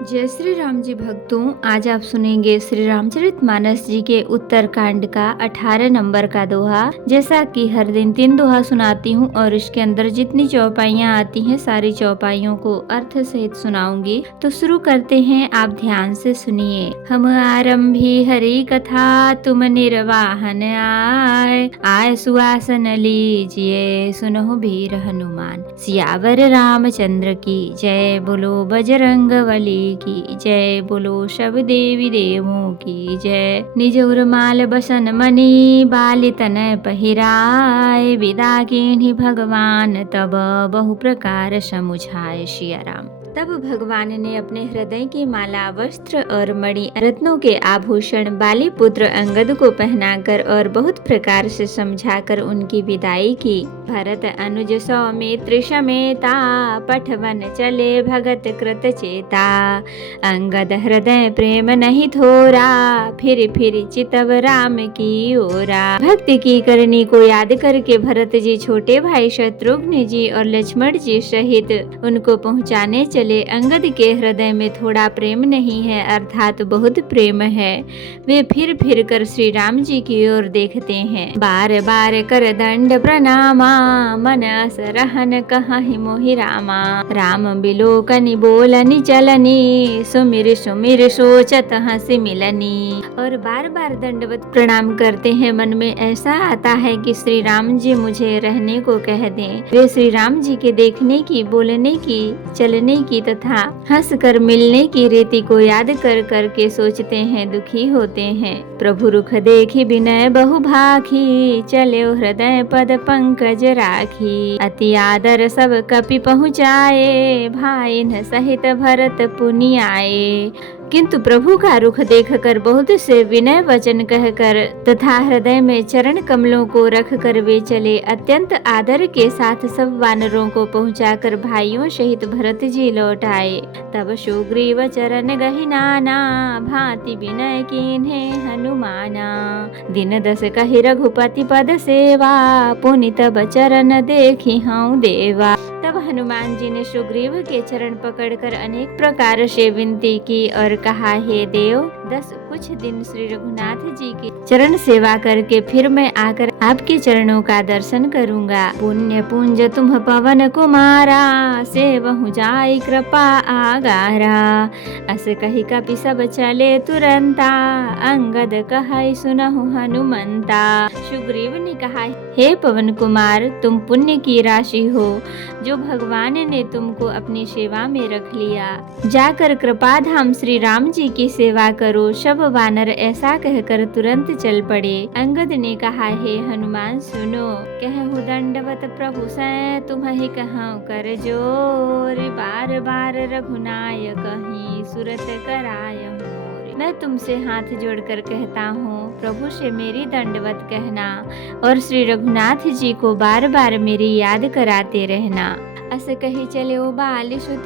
जय श्री राम जी भक्तों, आज आप सुनेंगे श्री रामचरितमानस जी के उत्तरकांड का 18 नंबर का दोहा। जैसा कि हर दिन 3 दोहा सुनाती हूँ और इसके अंदर जितनी चौपाइयाँ आती हैं सारी चौपाइयों को अर्थ सहित सुनाऊंगी। तो शुरू करते हैं, आप ध्यान से सुनिए। हम आरंभी हरि कथा, तुम निर्वाहन आय सुहासन लीजिए, सुनो वीर हनुमान। सियावर रामचंद्र की जय, बोलो बजरंगबली की जय, बोलो सब देवी देवों की जय। निज उर्माल बसन मणि, बाली तनय पहिराय, विदा कीन्ही भगवान तब, बहु प्रकार समुझाय। सिया राम। तब भगवान ने अपने हृदय की माला, वस्त्र और मणि रत्नों के आभूषण बाली पुत्र अंगद को पहनाकर और बहुत प्रकार से समझाकर उनकी विदाई की। भरत अनुज सौमित्र समेता, पठवन चले भगत कृत चेता। अंगद हृदय प्रेम नहीं थोरा, फिर चितव राम की ओरा। भक्ति की करनी को याद करके भरत जी छोटे भाई शत्रुघ्न जी और लक्ष्मण जी सहित उनको पहुंचाने चले। अंगद के हृदय में थोड़ा प्रेम नहीं है, अर्थात बहुत प्रेम है। वे फिर कर श्री राम जी की ओर देखते हैं। बार बार कर दंड प्रणामा, मन अस रहन कहि मोहि रामा। राम बिलोकनि बोलनि चलनी, सुमिर सुमिर सोचत हंसी मिलनी। और बार बार दंडवत प्रणाम करते हैं। मन में ऐसा आता है कि श्री राम जी मुझे रहने को कह दें। वे श्री राम जी के देखने की, बोलने की, चलने की तथा हंस कर मिलने की रीति को याद कर कर के सोचते हैं, दुखी होते हैं। प्रभु रुख देखी विनय बहु भाखी, चले हृदय पद पंकज राखी। अति आदर सब कपि पहुँचाए, भाई न सहित भरत पुनि आए। किंतु प्रभु का रुख देखकर बहुत से विनय वचन कहकर तथा हृदय में चरण कमलों को रखकर वे चले। अत्यंत आदर के साथ सब वानरों को पहुंचाकर भाइयों सहित भरत जी लौट आए। तब सुग्रीव चरण गहि नाना, भांति विनय कीन्हे हनुमाना। दिन 10 कहि रघुपति पद सेवा, पुनि तब चरण देखी हूँ देवा। तब हनुमान जी ने सुग्रीव के चरण पकड़कर अनेक प्रकार से विनती की और कहा, हे देव, 10 कुछ दिन श्री रघुनाथ जी की चरण सेवा करके फिर मैं आकर आपके चरणों का दर्शन करूंगा। पुण्य पुंज तुम पवन कुमारा, सेवहु जाय कृपा आगारा। अस कहि कपि सब चले तुरंता, अंगद कहै सुनहु हनुमंता। सुग्रीव ने कहा, हे पवन कुमार, तुम पुण्य की राशि हो, जो भगवान ने तुमको अपनी सेवा में रख लिया। जाकर कृपा धाम श्री राम जी की सेवा करो। सब वानर ऐसा कहकर तुरंत चल पड़े। अंगद ने कहा, हे हनुमान सुनो, कहूँ दंडवत प्रभु सै, तुम्हि कहूँ कर जोर। बार बार रघुनायक कहीं सुरत कराय मोर। मैं तुमसे हाथ जोड़कर कहता हूँ, प्रभु से मेरी दंडवत कहना और श्री रघुनाथ जी को बार बार मेरी याद कराते रहना। अस कही चलो बाल सुत,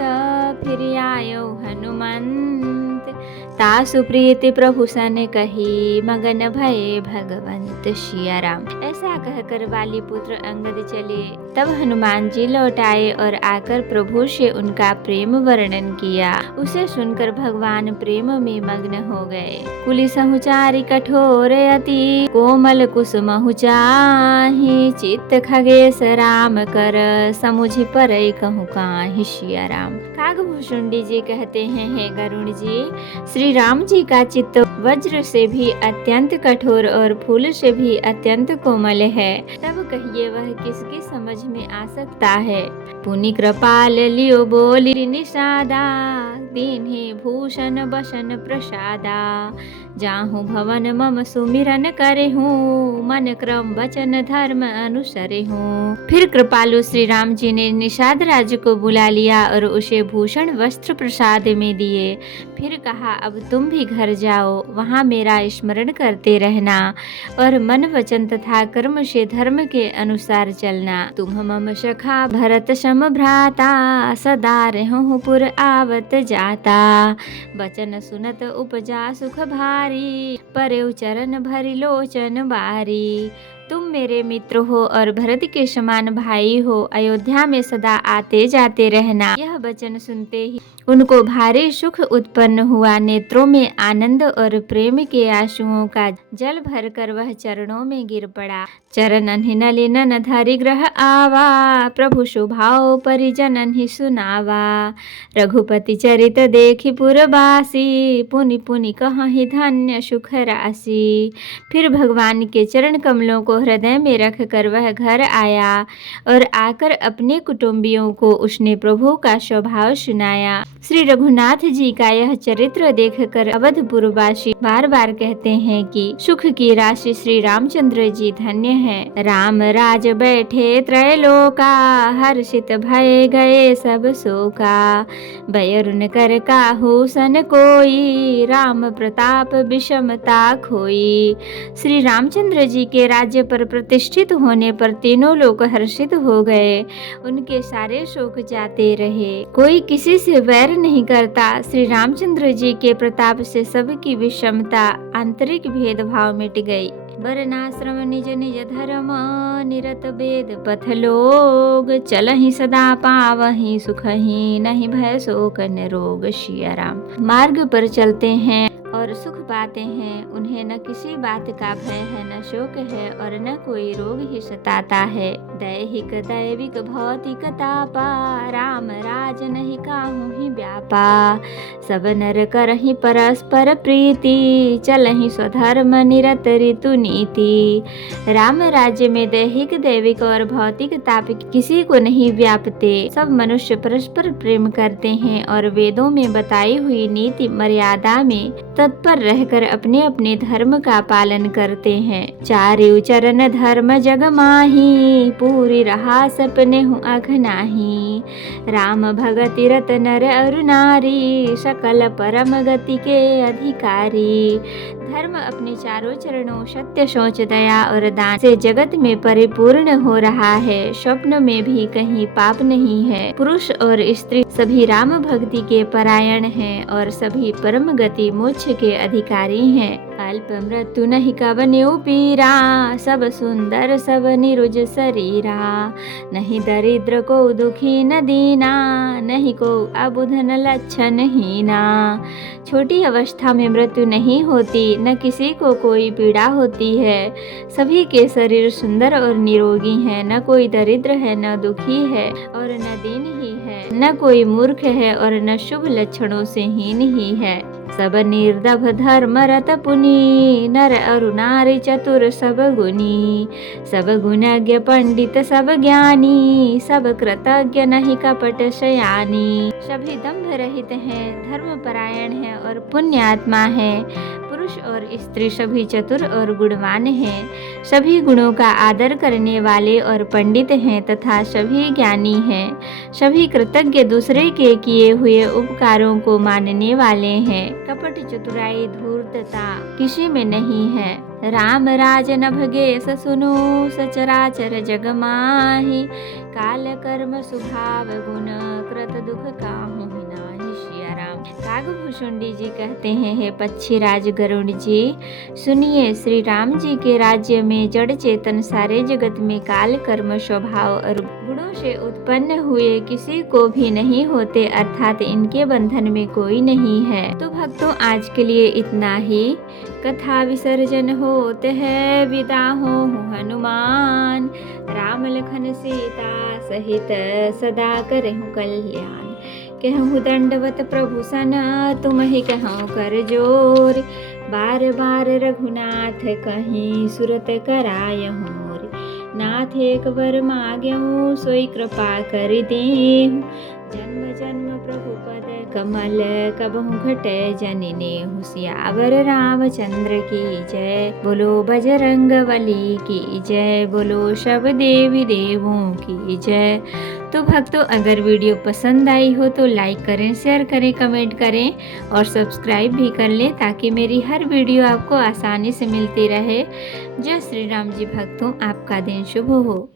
फिर आयो हनुमंत। तासु प्रीति प्रभु सन कही, मगन भये भगवंत। सिया राम। ऐसा कहकर बाली पुत्र अंगद चले। तब हनुमान जी लौट आए और आकर प्रभु से उनका प्रेम वर्णन किया। उसे सुनकर भगवान प्रेम में मग्न हो गए। कुलिसहु चारि कठोर अति, कोमल कुसुमहु चाहि। चित्त खगेश राम कर, समुझि परई कहूँ काहि। सिया राम। कागभूषुंडी जी कहते हैं, हे गरुण जी, श्री राम जी का चित्त वज्र से भी अत्यंत कठोर और फूल से भी अत्यंत कोमल है। तब कहिए वह किसकी समझ में आ सकता है। पुनि कृपाल लियो बोली निषादा, दीन्हि भूषण बसन प्रसादा। जाहु भवन मम सुमिरन करे हूँ, मन क्रम वचन धर्म अनुसरे हूँ। फिर कृपालु श्री राम जी ने निषाद राज को बुला लिया और उसे भूषण वस्त्र प्रसाद में दिए। फिर कहा, अब तुम भी घर जाओ, वहाँ मेरा स्मरण करते रहना और मन वचन तथा कर्म से धर्म के अनुसार चलना। तुम मम सखा भरत सम भ्राता, सदा रहूं पुर आवत जाता। बचन सुनत उपजा सुख भारी, परेउ चरण भरि लोचन बारी। तुम मेरे मित्र हो और भरत के समान भाई हो। अयोध्या में सदा आते जाते रहना। यह वचन सुनते ही उनको भारी सुख उत्पन्न हुआ। नेत्रों में आनंद और प्रेम के आंसुओं का जल भरकर वह चरणों में गिर पड़ा। चरणन ही नलिनन धरि ग्रह आवा, प्रभु स्वभाव परिजनन ही सुनावा। रघुपति चरित देखि पुरबासी, पुनि पुनि कहहि धन्य सुख राशि। फिर भगवान के चरण कमलों को हृदय में रख कर वह घर आया और आकर अपने कुटुंबियों को उसने प्रभु का स्वभाव सुनाया। श्री रघुनाथ जी का यह चरित्र देखकर अवधपुरवासी बार बार कहते हैं कि सुख की राशि श्री रामचंद्र जी धन्य है। राम राज बैठे त्रैलोका, हर्षित भय गए सब शोका। बयरुन कर काहू सन कोई, राम प्रताप विषमता खोई। श्री रामचंद्र जी के राज्य पर प्रतिष्ठित होने पर तीनों लोग हर्षित हो गए। उनके सारे शोक जाते रहे। कोई किसी से वैर नहीं करता। श्री रामचंद्र जी के प्रताप से सबकी विषमता आंतरिक भेदभाव मिट गई। वर्णाश्रम निज निज धर्म, निरत वेद पथ लोग। चलहि सदा पावहि सुखहि, नहीं भय शोक निरोग। सिया राम। मार्ग पर चलते हैं और सुख पाते हैं। उन्हें न किसी बात का भय है, न शोक है और न कोई रोग ही सताता है। दैहिक दैविक भौतिक तापा, राम राज नहीं काहू ही व्यापा। सब नर करहि परस्पर प्रीति, चलहि स्वधर्म निरत ऋतु नीति। राम राज्य में दैहिक दैविक और भौतिक ताप किसी को नहीं व्यापते। सब मनुष्य परस्पर प्रेम करते हैं और वेदों में बताई हुई नीति मर्यादा में तत्पर रहकर अपने अपने धर्म का पालन करते हैं। चारु चरण धर्म जग माही, पूरी रहा सपने हूँ अघ नाही। राम भगति रत नर अरु नारी, सकल परम गति के अधिकारी। धर्म अपने चारों चरणों सत्य शौच दया और दान से जगत में परिपूर्ण हो रहा है। स्वप्न में भी कहीं पाप नहीं है। पुरुष और स्त्री सभी राम भक्ति के परायण हैं और सभी परम गति मोक्ष के अधिकारी हैं। अल्प मृत्यु नहीं कवन्यु पीरा, सब सुंदर सब निरुज शरीरा। नहीं दरिद्र को दुखी न दीना, नहीं को अबुध न लक्षण हीना। छोटी अवस्था में मृत्यु नहीं होती, न किसी को कोई पीड़ा होती है। सभी के शरीर सुंदर और निरोगी हैं। न कोई दरिद्र है, न दुखी है और न दीन ही है। न कोई मूर्ख है और न शुभ लक्षणों से हीन ही है। सब निर्दभ धर्म रत पुनि, नर अरु नारी चतुर सब गुनी। सब गुणज्ञ पंडित सब ज्ञानी, सब कृतज्ञ नहीं कपट शयानी। सभी दंभ रहित हैं, धर्म परायण है और पुण्य आत्मा है। पुरुष और स्त्री सभी चतुर और गुणवान हैं। सभी गुणों का आदर करने वाले और पंडित हैं तथा सभी ज्ञानी हैं। सभी कृतज्ञ दूसरे के किए हुए उपकारों को मानने वाले हैं। कपट चतुराई धूर्तता किसी में नहीं है। राम राज नभगे ससुनु, सचराचर जग माहि। काल कर्म स्वभाव गुण, कृत दुख काहू ही नाहि। सिया राम। कागभूषुंडी जी कहते हैं, हे पक्षी राज गरुड़ जी, सुनिए, श्री राम जी के राज्य में जड़ चेतन सारे जगत में काल कर्म स्वभाव और गुणों से उत्पन्न हुए किसी को भी नहीं होते, अर्थात इनके बंधन में कोई नहीं है। तो भक्तों, आज के लिए इतना ही। कथा विसर्जन होते है, विदा हो हनुमान। राम लखन सीता सहित सदा करहु कल्याण। कहूँ दंडवत प्रभु सन, तुम ही कहूँ कर जोर। बार बार रघुनाथ कहीं, सुरत कराय होर। नाथ एक वर माग्यहूँ, सोई कृपा कर देहु। जन्म जन्म प्रभु पद कमल, कबहु घटै जननी। सियावर रामचंद्र की जय, बोलो बजरंग बली की जय, बोलो सब देवी देवों की जय। तो भक्तों, अगर वीडियो पसंद आई हो तो लाइक करें, शेयर करें, कमेंट करें और सब्सक्राइब भी कर लें, ताकि मेरी हर वीडियो आपको आसानी से मिलती रहे। जय श्री राम जी। भक्तों, आपका दिन शुभ हो।